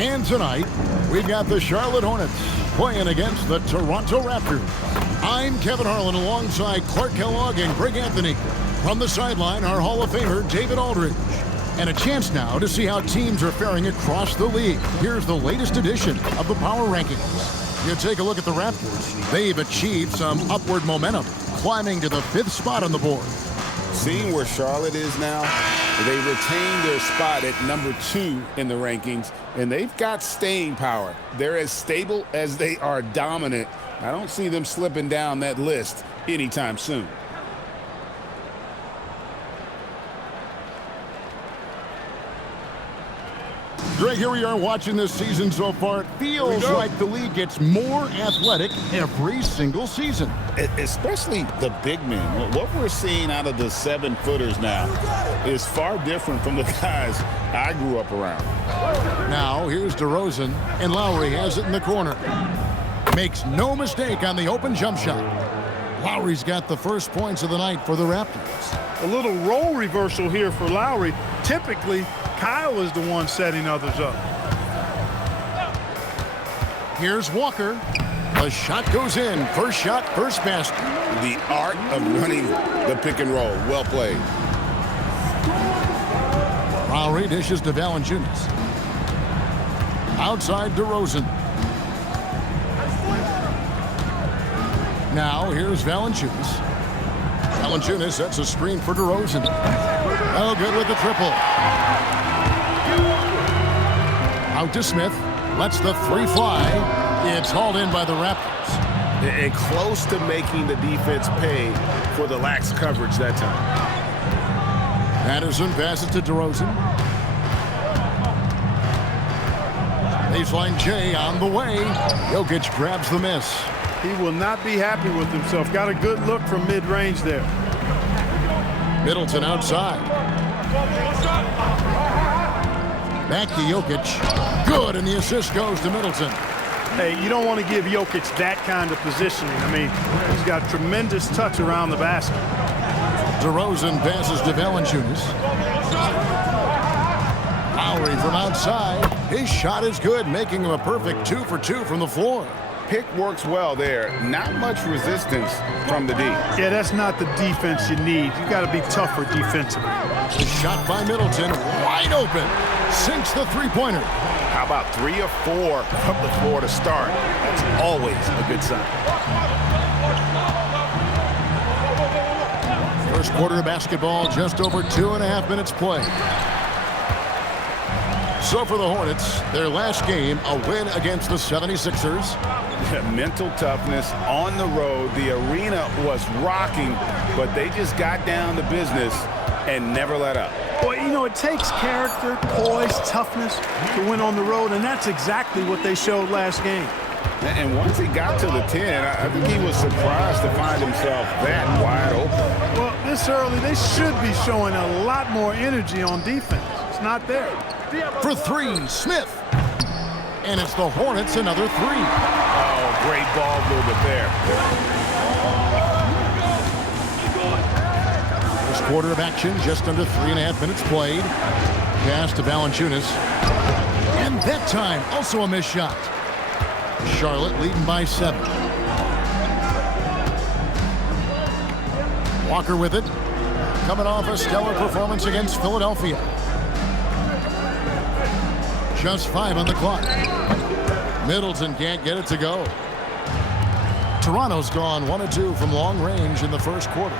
And tonight, we've got the Charlotte Hornets playing against the Toronto Raptors. I'm Kevin Harlan alongside Clark Kellogg and Greg Anthony. From the sideline, our Hall of Famer, David Aldridge. And a chance now to see how teams are faring across the league. Here's the latest edition of the Power Rankings. You take a look at the Raptors. They've achieved some upward momentum, climbing to the 5th spot on the board. Seeing where Charlotte is now, they retain their spot at number 2 in the rankings, and they've got staying power. They're as stable as they are dominant. I don't see them slipping down that list anytime soon. Greg, here we are watching this season so far. It feels like the league gets more athletic every single season. Especially the big men. What we're seeing out of the 7-footers now is far different from the guys I grew up around. Now, here's DeRozan, and Lowry has it in the corner. Makes no mistake on the open jump shot. Lowry's got the first points of the night for the Raptors. A little role reversal here for Lowry. Typically, Kyle is the one setting others up. Here's Walker. The shot goes in. First shot, first basket. The art of running the pick and roll. Well played. Lowry dishes to Valanciunas. Outside DeRozan. Now here's Valanciunas. Valanciunas sets a screen for DeRozan. Oh, good with the triple. Out to Smith. Lets the 3 fly. It's hauled in by the Raptors. And close to making the defense pay for the lax coverage that time. Patterson passes to DeRozan. Baseline J on the way. Jokic grabs the miss. He will not be happy with himself. Got a good look from mid-range there. Middleton outside. Back to Jokic. Good, and the assist goes to Middleton. Hey, you don't want to give Jokic that kind of positioning. I mean, he's got tremendous touch around the basket. DeRozan passes to Valanciunas. Lowry from outside. His shot is good, making him a perfect 2 for 2 from the floor. Pick works well there. Not much resistance from the D. Yeah, that's not the defense you need. You got to be tougher defensively. The shot by Middleton, wide open. Sinks the three-pointer. How about 3 or 4 from the floor to start? That's always a good sign. First quarter of basketball, just over 2.5 minutes played. So for the Hornets, their last game, a win against the 76ers. Mental toughness on the road. The arena was rocking, but they just got down to business and never let up. Well, you know, it takes character, poise, toughness to win on the road, and that's exactly what they showed last game. And once he got to the 10, I think he was surprised to find himself that wide open. Well, this early, they should be showing a lot more energy on defense. It's not there. For 3, Smith. And it's the Hornets, another 3. Oh, great ball movement there. First quarter of action, just under 3.5 minutes played. Pass to Valanciunas. And that time, also a missed shot. Charlotte leading by 7. Walker with it. Coming off a stellar performance against Philadelphia. Just 5 on the clock. Middleton can't get it to go. Toronto's gone 1 of 2 from long range in the first quarter.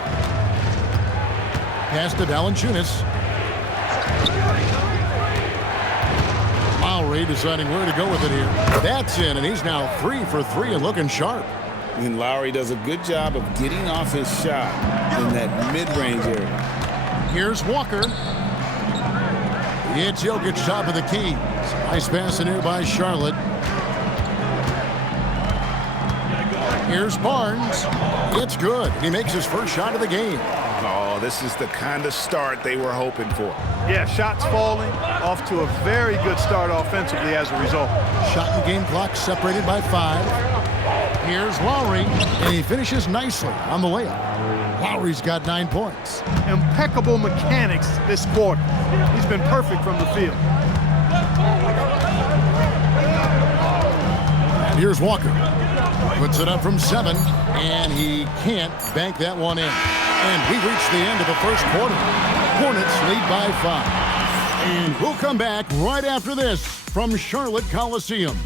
Pass to Valanciunas. Lowry deciding where to go with it here. That's in, and he's now 3 for 3 and looking sharp. And Lowry does a good job of getting off his shot in that mid-range area. Here's Walker. It's Jokic top of the key. Nice pass in here by Charlotte. Here's Barnes. It's good. He makes his first shot of the game. Oh, this is the kind of start they were hoping for. Yeah, shots falling. Off to a very good start offensively as a result. Shot and game clock separated by 5. Here's Lowry, and he finishes nicely on the layup. Lowry's got 9 points. Impeccable mechanics this quarter. He's been perfect from the field. Here's Walker. Puts it up from 7, and he can't bank that one in. And we reach the end of the first quarter. Hornets lead by 5. And we'll come back right after this from Charlotte Coliseum.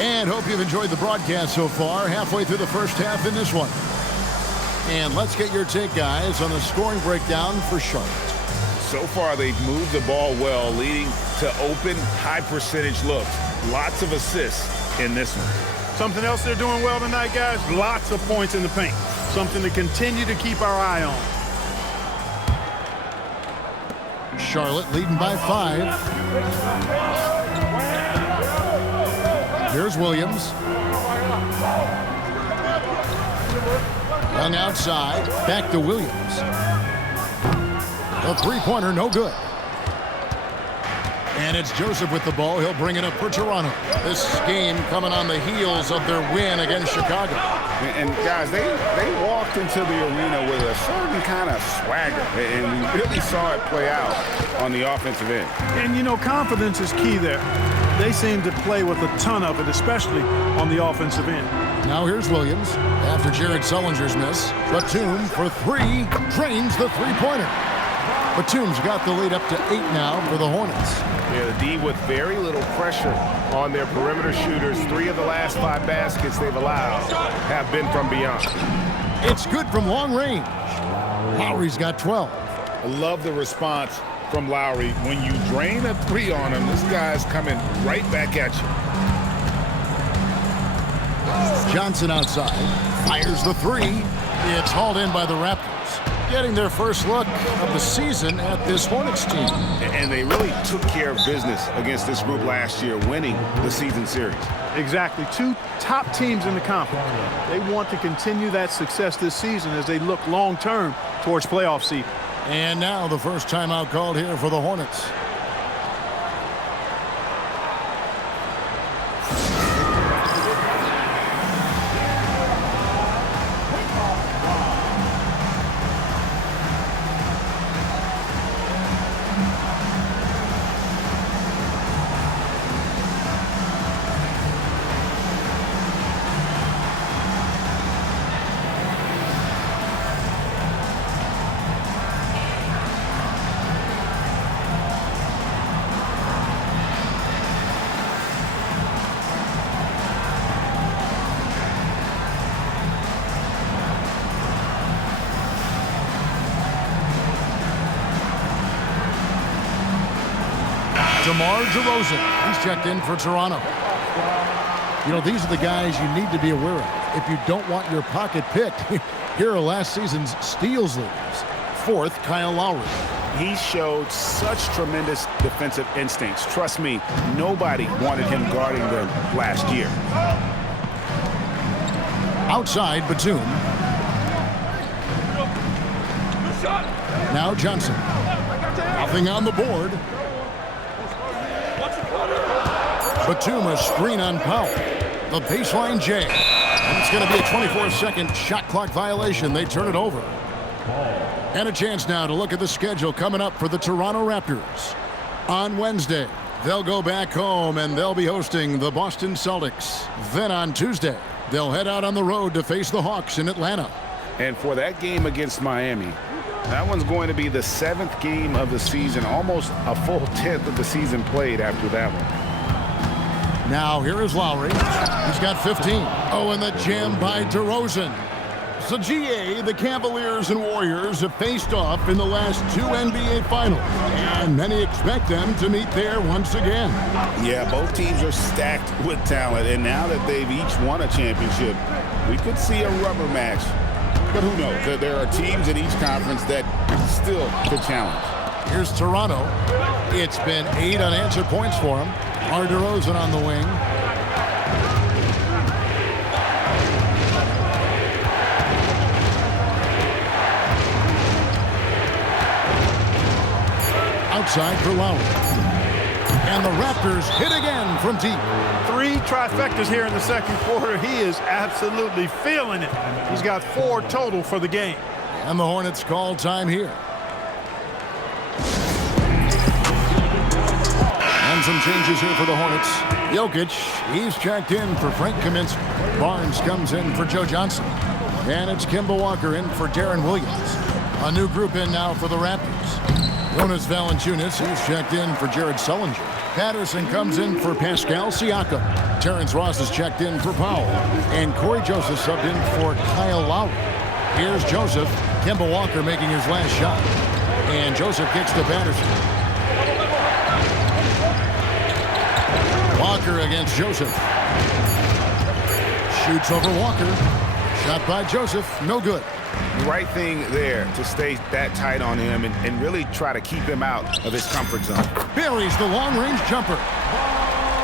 And hope you've enjoyed the broadcast so far. Halfway through the first half in this one. And let's get your take, guys, on the scoring breakdown for Charlotte. So far, they've moved the ball well, leading to open, high-percentage looks. Lots of assists in this one. Something else they're doing well tonight, guys, lots of points in the paint. Something to continue to keep our eye on. Charlotte leading by 5. Here's Williams. Young outside. Back to Williams. A three-pointer, no good. And it's Joseph with the ball. He'll bring it up for Toronto. This game coming on the heels of their win against Chicago. And guys, they walked into the arena with a certain kind of swagger. And we really saw it play out on the offensive end. And, you know, confidence is key there. They seem to play with a ton of it, especially on the offensive end. Now here's Williams after Jared Sullinger's miss. Batum for 3, drains the three-pointer. Batum's got the lead up to 8 now for the Hornets. Yeah, the D with very little pressure on their perimeter shooters. 3 of the last 5 baskets they've allowed have been from beyond. It's good from long range. Lowry's got 12. I love the response from Lowry. When you drain a 3 on him, this guy's coming right back at you. Johnson outside. Fires the 3. It's hauled in by the Raptors. Getting their first look of the season at this Hornets team. And they really took care of business against this group last year, winning the season series. Exactly. 2 top teams in the conference. They want to continue that success this season as they look long-term towards playoff seed. And now the first timeout called here for the Hornets. DeMar DeRozan, he's checked in for Toronto. You know, these are the guys you need to be aware of if you don't want your pocket picked. Here are last season's steals leaders. 4th, Kyle Lowry. He showed such tremendous defensive instincts. Trust me, nobody wanted him guarding them last year. Outside, Batum. Now Johnson. Nothing on the board. Batum, a screen on Powell. The baseline J. And it's going to be a 24-second shot clock violation. They turn it over. And a chance now to look at the schedule coming up for the Toronto Raptors. On Wednesday, they'll go back home and they'll be hosting the Boston Celtics. Then on Tuesday, they'll head out on the road to face the Hawks in Atlanta. And for that game against Miami, that one's going to be the 7th game of the season, almost a full 10th of the season played after that one. Now here is Lowry. He's got 15. Oh, and the jam by DeRozan. So, GA, the Cavaliers and Warriors have faced off in the last 2 NBA Finals, and many expect them to meet there once again. Yeah, both teams are stacked with talent, and now that they've each won a championship, we could see a rubber match. But who knows? There are teams in each conference that still could challenge. Here's Toronto. It's been 8 unanswered points for them. DeRozan on the wing. outside for Lowry. And the Raptors hit again from deep. 3 trifectas here in the second quarter. He is absolutely feeling it. He's got 4 total for the game. And the Hornets call time here. And some changes here for the Hornets. Jokic, he's checked in for Frank Kaminsky. Barnes comes in for Joe Johnson. And it's Kemba Walker in for Darren Williams. A new group in now for the Raptors. Jonas Valanciunas, he's checked in for Jared Sullinger. Patterson comes in for Pascal Siakam. Terrence Ross is checked in for Powell. And Corey Joseph subbed in for Kyle Lowry. Here's Joseph. Kemba Walker making his last shot. And Joseph kicks to Patterson. Walker against Joseph. Shoots over Walker. Shot by Joseph. No good. The right thing there to stay that tight on him and really try to keep him out of his comfort zone. Buries the long-range jumper.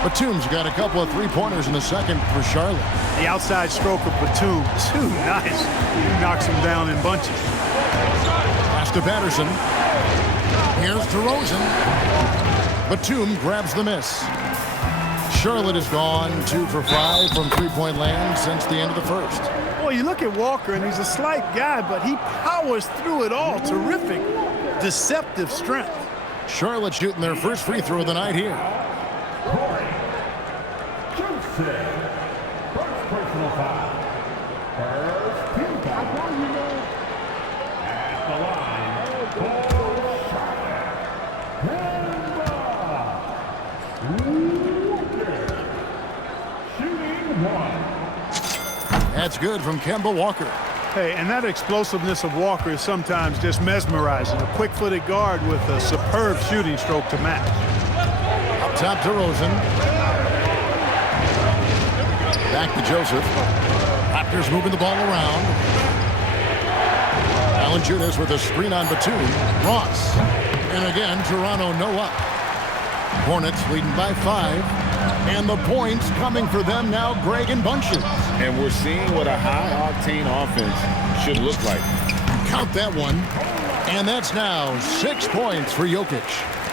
Batum's got a couple of three-pointers in the second for Charlotte. The outside stroke of Batum, too nice. He knocks him down in bunches. Pass to Patterson. Here's DeRozan. Batum grabs the miss. Charlotte has gone 2 for 5 from three-point land since the end of the first. Well, you look at Walker, and he's a slight guy, but he powers through it all. Terrific, deceptive strength. Charlotte shooting their first free throw of the night here. First personal foul. First team foul. At the line for Charlotte. Shooting 1. That's good from Kemba Walker. Hey, and that explosiveness of Walker is sometimes just mesmerizing. A quick-footed guard with a superb shooting stroke to match. Up top to Rosen. Back to Joseph. Raptors moving the ball around. Valanciunas with a screen on Batum. Ross. And again, Toronto no up. Hornets leading by 5. And the points coming for them now, Greg, in bunches. And we're seeing what a high-octane offense should look like. Count that one. And that's now 6 points for Jokic.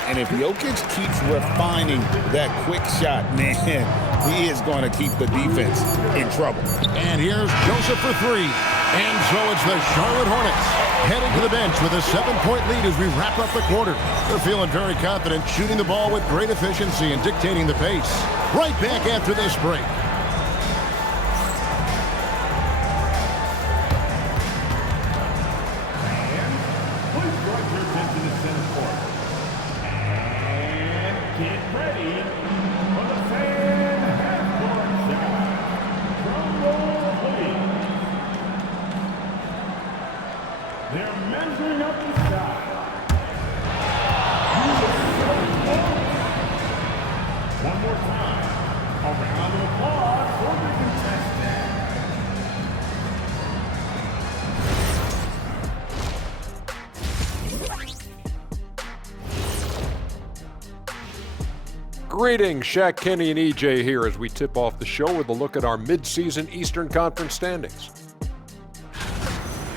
And if Jokic keeps refining that quick shot, man, he is going to keep the defense in trouble. And here's Joseph for 3. And so it's the Charlotte Hornets heading to the bench with a 7-point lead as we wrap up the quarter. They're feeling very confident, shooting the ball with great efficiency and dictating the pace. Right back after this break. They're measuring up the shot. One more time. A round of applause for the contestant. Greetings, Shaq, Kenny, and EJ here as we tip off the show with a look at our midseason Eastern Conference standings.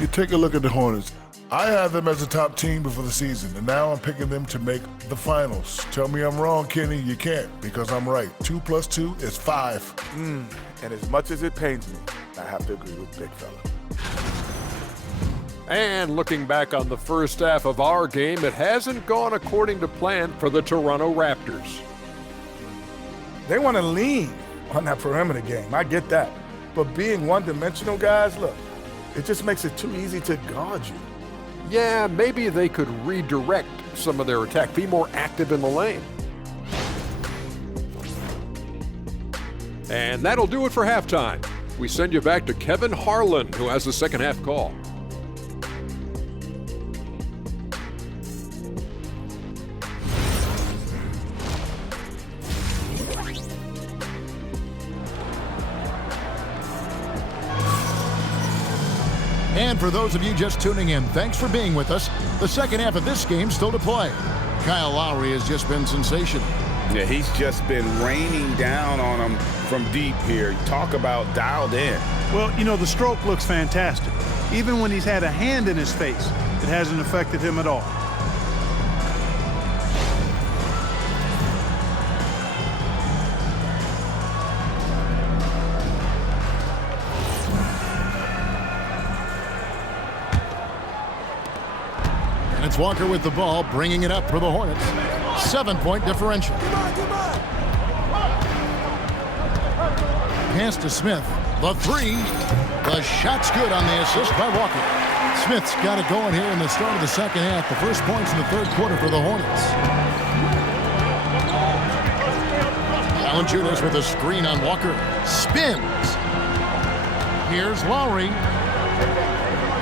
You take a look at the Hornets. I had them as a top team before the season, and now I'm picking them to make the finals. Tell me I'm wrong, Kenny. You can't, because I'm right. 2 + 2 is 5. And as much as it pains me, I have to agree with Big Fella. And looking back on the first half of our game, it hasn't gone according to plan for the Toronto Raptors. They want to lean on that perimeter game. I get that. But being one-dimensional, guys, look, it just makes it too easy to guard you. Yeah, maybe they could redirect some of their attack, be more active in the lane. And that'll do it for halftime. We send you back to Kevin Harlan, who has the second half call. And for those of you just tuning in, thanks for being with us. The second half of this game still to play. Kyle Lowry has just been sensational. Yeah, he's just been raining down on them from deep here. Talk about dialed in. Well, you know, the stroke looks fantastic. Even when he's had a hand in his face, it hasn't affected him at all. And it's Walker with the ball, bringing it up for the Hornets. 7-point differential. Pass to Smith. The three. The shot's good on the assist by Walker. Smith's got it going here in the start of the second half. The first points in the third quarter for the Hornets. Valanciunas with a screen on Walker. Spins. Here's Lowry.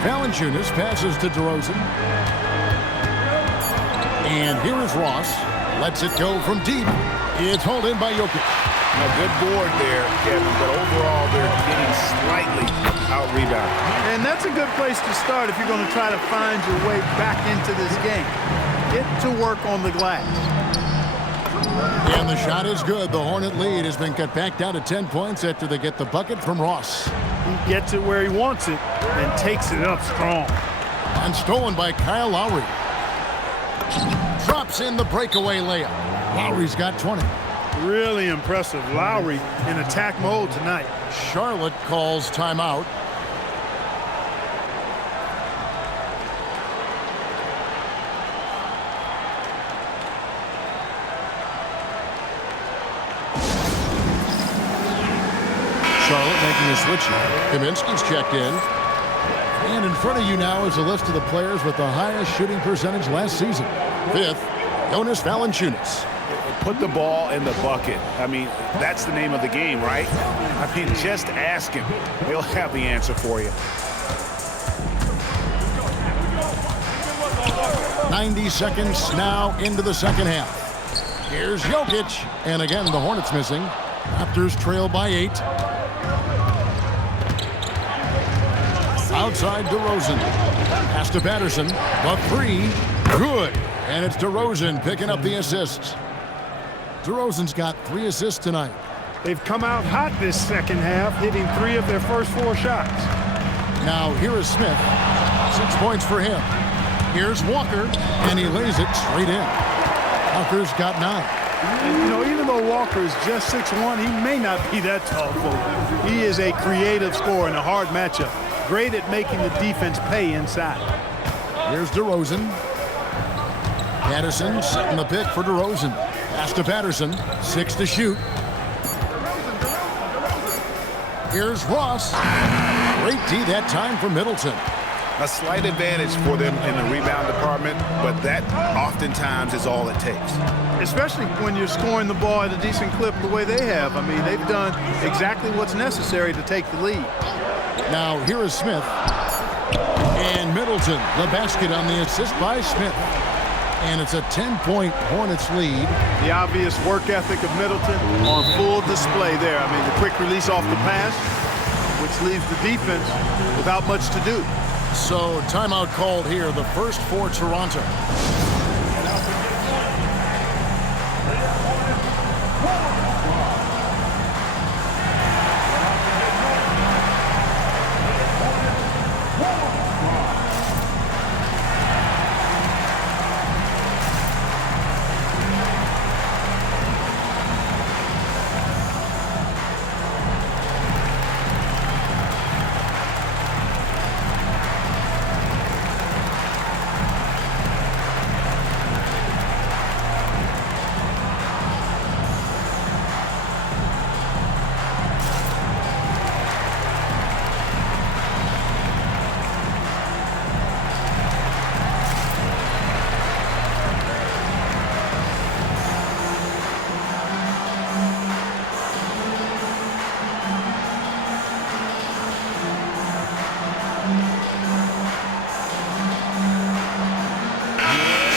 Valanciunas passes to DeRozan. And here is Ross. Lets it go from deep. It's hauled in by Jokic. A good board there, Kevin, but overall they're getting slightly out-rebounded. And that's a good place to start if you're going to try to find your way back into this game. Get to work on the glass. And the shot is good. The Hornet lead has been cut back down to 10 points after they get the bucket from Ross. He gets it where he wants it and takes it up strong. And stolen by Kyle Lowry. Drops in the breakaway layup. Lowry's got 20. Really impressive. Lowry in attack mode tonight. Charlotte calls timeout. Charlotte making a switch here. Kaminsky's checked in. And in front of you now is a list of the players with the highest shooting percentage last season. 5th, Jonas Valanciunas. Put the ball in the bucket. I mean, that's the name of the game, right? I mean, just ask him. He'll have the answer for you. 90 seconds now into the second half. Here's Jokic. And again, the Hornets missing. Raptors trail by 8. Outside DeRozan. Pass to Patterson. The three. Good. And it's DeRozan picking up the assists. DeRozan's got 3 assists tonight. They've come out hot this second half, hitting 3 of their first 4 shots. Now here is Smith. 6 points for him. Here's Walker, and he lays it straight in. Walker's got 9. And, you know, even though Walker is just 6'1", he may not be that tall, folks. He is a creative scorer in a hard matchup. Great at making the defense pay inside. Here's DeRozan. Patterson setting the pick for DeRozan. Pass to Patterson. 6 to shoot. Here's Ross. Great D that time for Middleton. A slight advantage for them in the rebound department, but that oftentimes is all it takes. Especially when you're scoring the ball at a decent clip the way they have. I mean, they've done exactly what's necessary to take the lead. Now here is Smith. And Middleton, the basket on the assist by Smith. And it's a 10-point Hornets lead. The obvious work ethic of Middleton on full display there. I mean, the quick release off the pass, which leaves the defense without much to do. So timeout called here, the first for Toronto.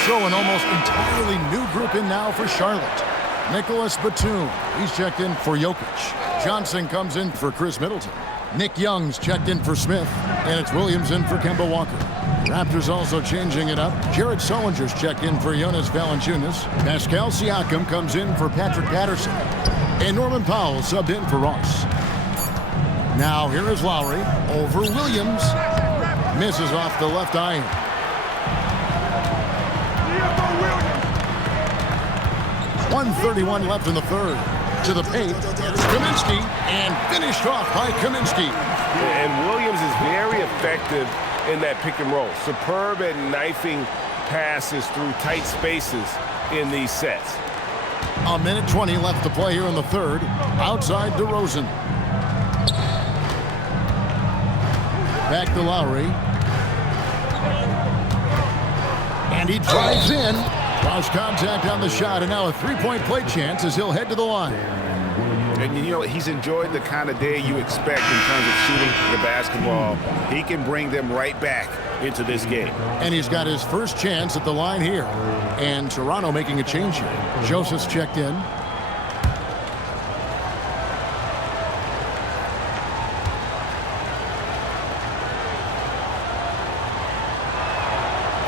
So an almost entirely new group in now for Charlotte. Nicholas Batum, he's checked in for Jokic. Johnson comes in for Chris Middleton. Nick Young's checked in for Smith. And it's Williams in for Kemba Walker. Raptors also changing it up. Jared Sullinger's checked in for Jonas Valanciunas. Pascal Siakam comes in for Patrick Patterson. And Norman Powell subbed in for Ross. Now here is Lowry over Williams. Misses off the left iron. 1:31 left in the third. To the paint, it's Kaminsky, and finished off by Kaminsky. And Williams is very effective in that pick and roll. Superb at knifing passes through tight spaces in these sets. A minute 20 left to play here in the third. Outside DeRozan. Back to Lowry. And he drives in. Lost contact on the shot, and now a three-point play chance as he'll head to the line. And you know, he's enjoyed the kind of day you expect in terms of shooting the basketball. He can bring them right back into this game. And he's got his first chance at the line here. And Toronto making a change here. Joseph's checked in.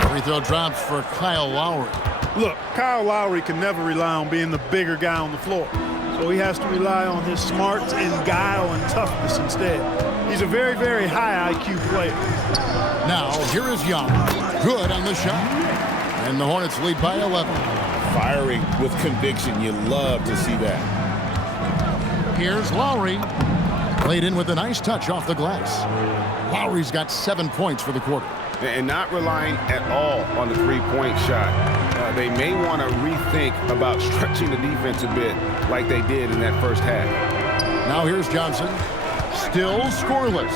Free throw drops for Kyle Lowry. Look, Kyle Lowry can never rely on being the bigger guy on the floor. So he has to rely on his smarts and guile and toughness instead. He's a very, very high IQ player. Now, here is Young. Good on the shot. And the Hornets lead by 11. Firing with conviction. You love to see that. Here's Lowry. Played in with a nice touch off the glass. Lowry's got 7 points for the quarter. And not relying at all on the three-point shot. They may want to rethink about stretching the defense a bit like they did in that first half. Now here's Johnson. Still scoreless.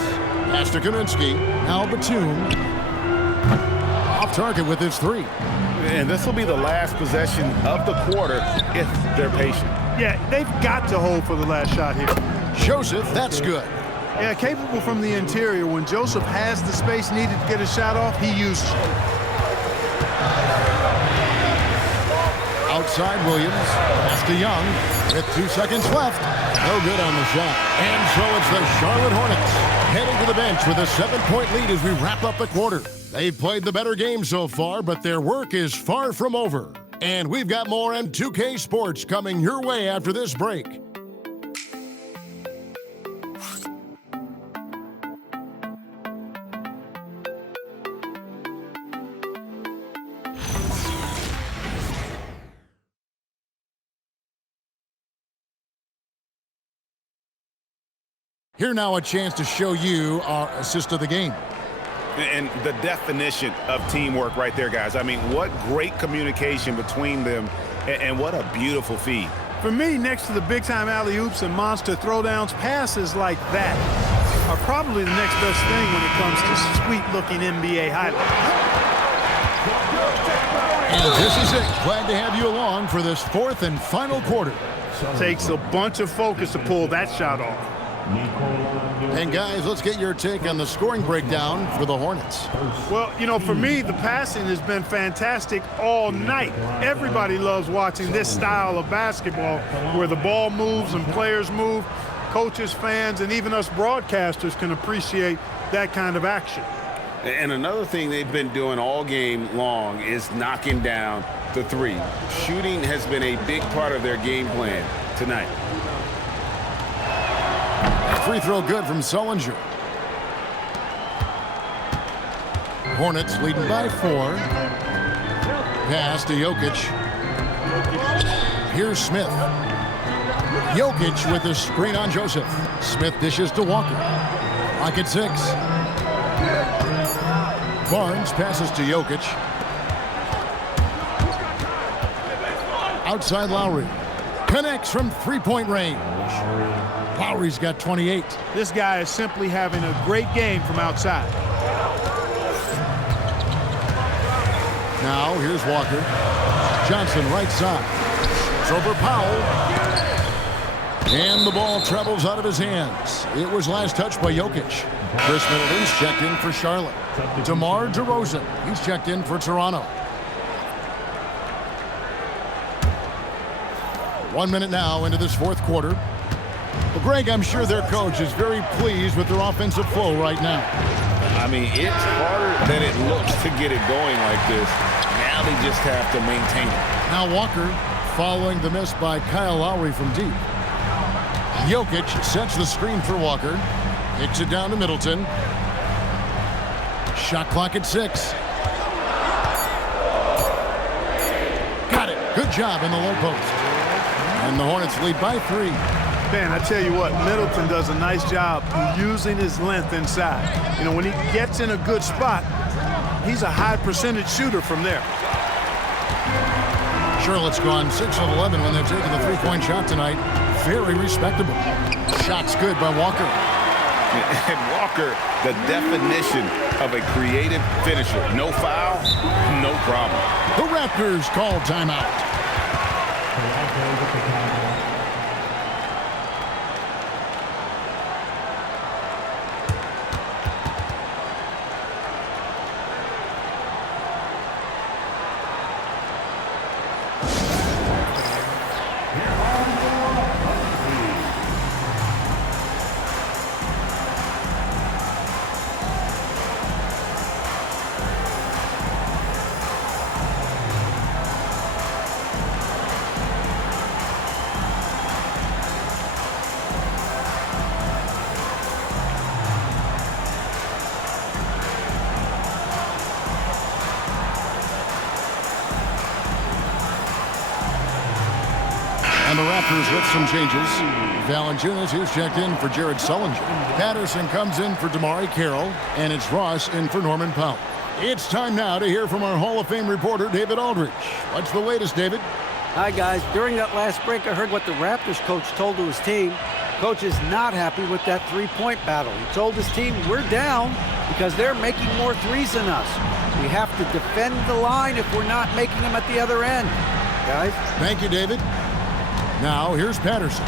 Pass to Kaminsky. Now Batum. Off target with his three. And this will be the last possession of the quarter if they're patient. Yeah, they've got to hold for the last shot here. Joseph, that's good. Yeah, capable from the interior. When Joseph has the space needed to get a shot off, he uses it. Outside Williams. Pass to Young. With 2 seconds left. No good on the shot. And so it's the Charlotte Hornets heading to the bench with a 7-point lead as we wrap up the quarter. They've played the better game so far, but their work is far from over. And we've got more M2K Sports coming your way after this break. Here now a chance to show you our assist of the game. And the definition of teamwork right there, guys. I mean, what great communication between them, and what a beautiful feed. For me, next to the big-time alley-oops and monster throwdowns, passes like that are probably the next best thing when it comes to sweet-looking NBA highlights. And this is it. Glad to have you along for this fourth and final quarter. Takes a bunch of focus to pull that shot off. And guys, let's get your take on the scoring breakdown for the Hornets. Well, you know, for me, the passing has been fantastic all night. Everybody loves watching this style of basketball where the ball moves and players move. Coaches, fans, and even us broadcasters can appreciate that kind of action. And another thing they've been doing all game long is knocking down the three. Shooting has been a big part of their game plan tonight. Free throw good from Sullinger. Hornets leading by 4. Pass to Jokic. Here's Smith. Jokic with the screen on Joseph. Smith dishes to Walker. Lock at 6. Barnes passes to Jokic. Outside Lowry. Connects from three-point range. Lowry's got 28. This guy is simply having a great game from outside. Now, here's Walker. Johnson, right side. It's over Powell. And the ball travels out of his hands. It was last touched by Jokic. Chris Middleton's checked in for Charlotte. DeMar DeRozan, he's checked in for Toronto. 1 minute now into this fourth quarter. Well, Greg, I'm sure their coach is very pleased with their offensive flow right now. I mean, it's harder than it looks to get it going like this. Now they just have to maintain it. Now Walker following the miss by Kyle Lowry from deep. Jokic sets the screen for Walker. Hits it down to Middleton. Shot clock at 6. Got it. Good job in the low post. And the Hornets lead by 3. Man, I tell you what, Middleton does a nice job using his length inside. You know, when he gets in a good spot, he's a high percentage shooter from there. Charlotte's gone 6 of 11 when they've taken the three-point shot tonight. Very respectable. Shot's good by Walker. And Walker, the definition of a creative finisher. No foul, no problem. The Raptors call timeout. And the Raptors with some changes. Valanciunas is checked in for Jared Sullinger. Patterson comes in for Damari Carroll, and it's Ross in for Norman Powell. It's time now to hear from our Hall of Fame reporter, David Aldridge. What's the latest, David? Hi, guys. During that last break, I heard what the Raptors coach told to his team. Coach is not happy with that three-point battle. He told his team, we're down because they're making more threes than us. We have to defend the line if we're not making them at the other end. Guys? Thank you, David. Now, here's Patterson.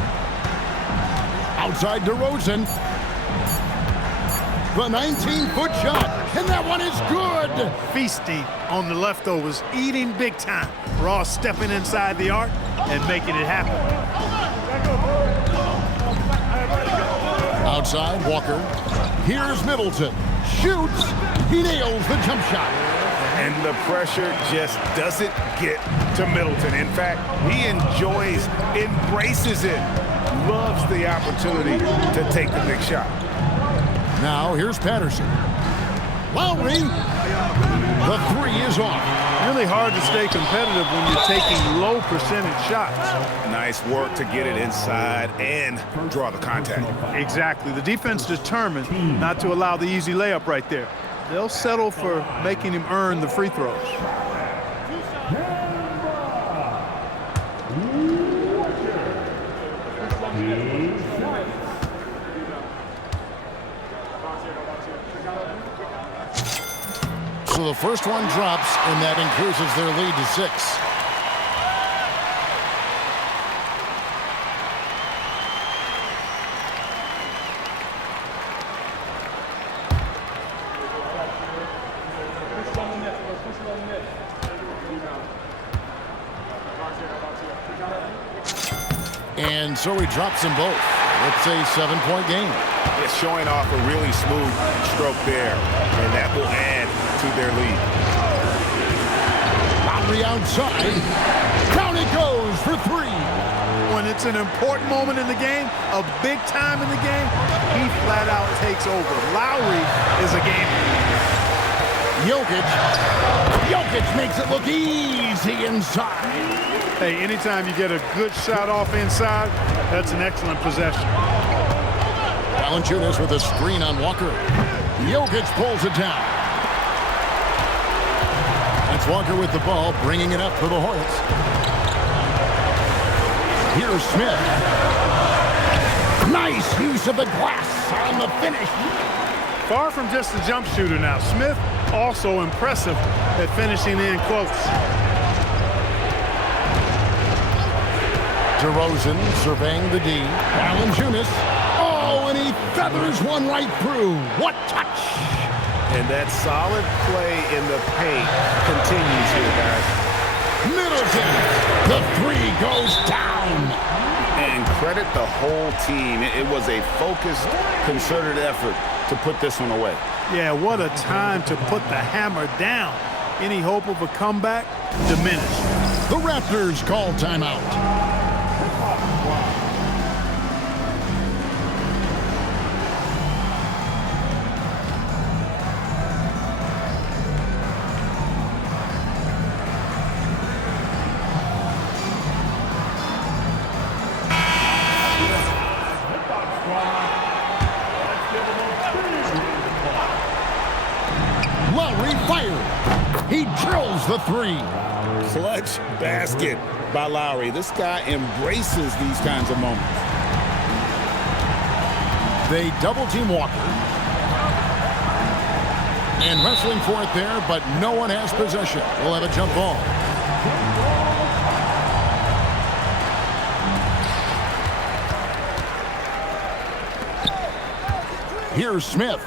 Outside DeRozan. The 19-foot shot, and that one is good. Feasting on the leftovers, eating big time. Ross stepping inside the arc and making it happen. Outside, Walker. Here's Middleton. Shoots. He nails the jump shot. And the pressure just doesn't get to Middleton. In fact, he enjoys, embraces it, loves the opportunity to take the big shot. Now, here's Patterson. Lowry. The three is off. Really hard to stay competitive when you're taking low percentage shots. Nice work to get it inside and draw the contact. Exactly. The defense determined not to allow the easy layup right there. They'll settle for making him earn the free throws. So the first one drops, and that increases their lead to 6. And so he drops them both. It's a 7-point game. It's showing off a really smooth stroke there, and that will add to their lead. Lowry outside. Down it goes for 3. When it's an important moment in the game, a big time in the game, he flat out takes over. Lowry is a gamer. Jokic makes it look easy inside. Hey, anytime you get a good shot off inside, that's an excellent possession. Valanciunas with a screen on Walker. Jokic pulls it down. That's Walker with the ball, bringing it up for the Hornets. Here's Smith. Nice use of the glass on the finish. Far from just a jump shooter now. Smith also impressive at finishing in close. DeRozan surveying the D. Valanciunas. Oh, and he feathers one right through. What touch! And that solid play in the paint continues here, guys. Middleton. The 3 goes down. And credit the whole team. It was a focused, concerted effort to put this one away. Yeah, what a time to put the hammer down. Any hope of a comeback diminished. The Raptors call timeout. Lowry fired. the three. Clutch basket by Lowry. This guy embraces these kinds of moments. They double-team Walker. And wrestling for it there, but no one has possession. We'll have a jump ball. Here's Smith.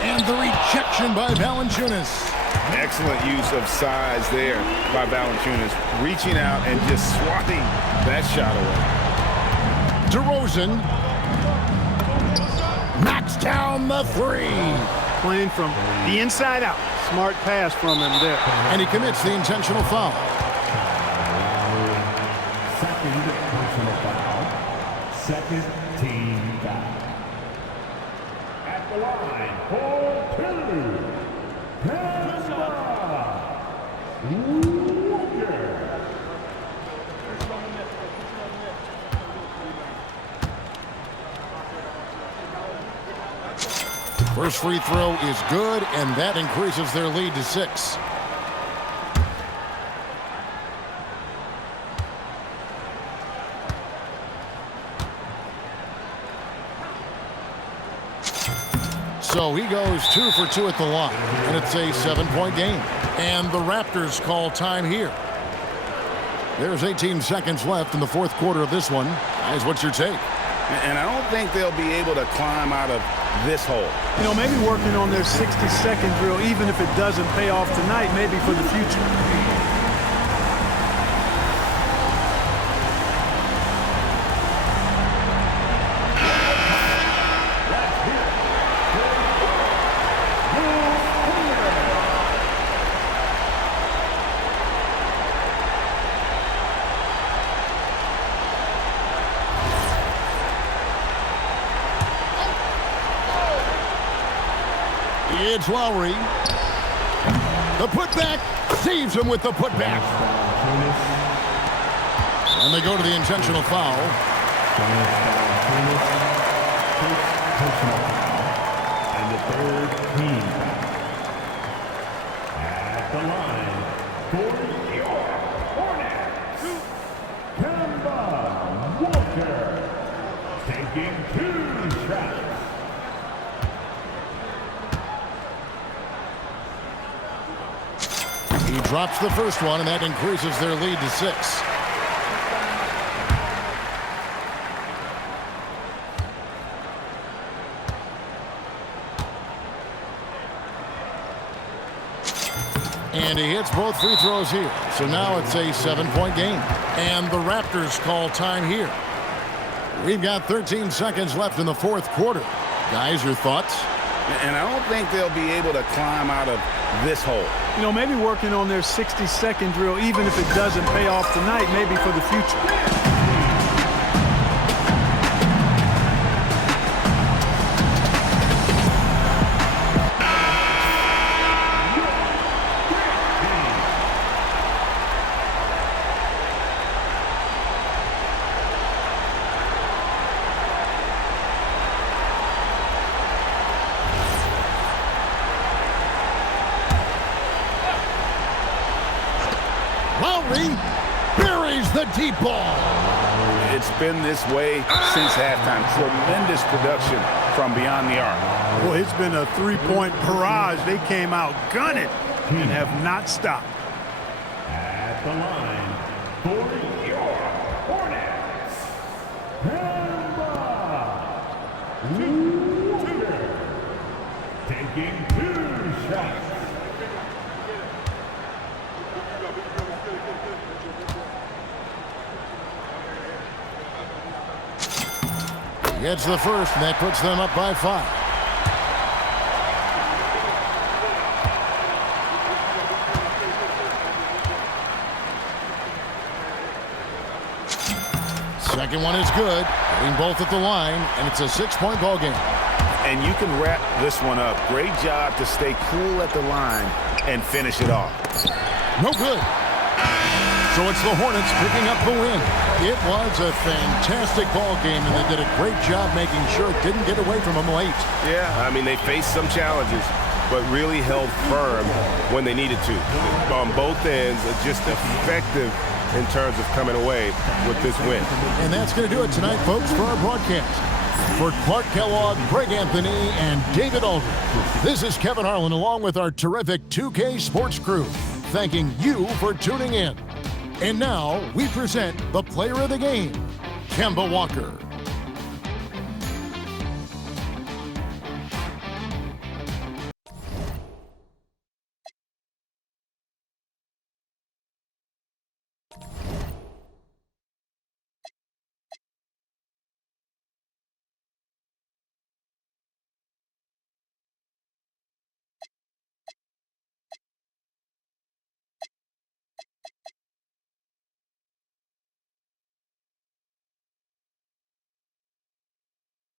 And the rejection by Valanciunas. Excellent use of size there by Valanciunas. Reaching out and just swatting that shot away. DeRozan knocks down the three. Playing from the inside out. Smart pass from him there. And he commits the intentional foul. Second personal foul. Second team foul. At the line for two. First free throw is good, and that increases their lead to 6. So he goes 2 for 2 at the line, and it's a 7-point game. And the Raptors call time here. There's 18 seconds left in the fourth quarter of this one. Guys, what's your take? And I don't think they'll be able to climb out of this hole. You know, maybe working on their 60-second drill, even if it doesn't pay off tonight, maybe for the future. It's Lowry. The putback saves him with the putback. And they go to the intentional foul. And the third team at the line for your Hornets. Kemba Walker taking 2 shots. He drops the first one, and that increases their lead to 6. And he hits both free throws here. So now it's a 7-point game. And the Raptors call time here. We've got 13 seconds left in the fourth quarter. Guys, your thoughts? And I don't think they'll be able to climb out of this hole. You know, maybe working on their 60-second drill, even if it doesn't pay off tonight, maybe for the future. Lowry buries the deep ball. It's been this way since halftime. Tremendous production from beyond the arc. Well, it's been a three-point barrage. They came out gunning and have not stopped. At the line for your Hornets. Kemba Walker taking 2 shots. Gets the first, and that puts them up by 5. Second one is good. Getting both at the line, and it's a 6-point ball game. And you can wrap this one up. Great job to stay cool at the line and finish it off. No good. So it's the Hornets picking up the win. It was a fantastic ball game, and they did a great job making sure it didn't get away from them late. Yeah, I mean, they faced some challenges, but really held firm when they needed to. On both ends, just effective in terms of coming away with this win. And that's going to do it tonight, folks, for our broadcast. For Clark Kellogg, Greg Anthony, and David Aldridge, this is Kevin Harlan along with our terrific 2K Sports crew, thanking you for tuning in. And now we present the player of the game, Kemba Walker.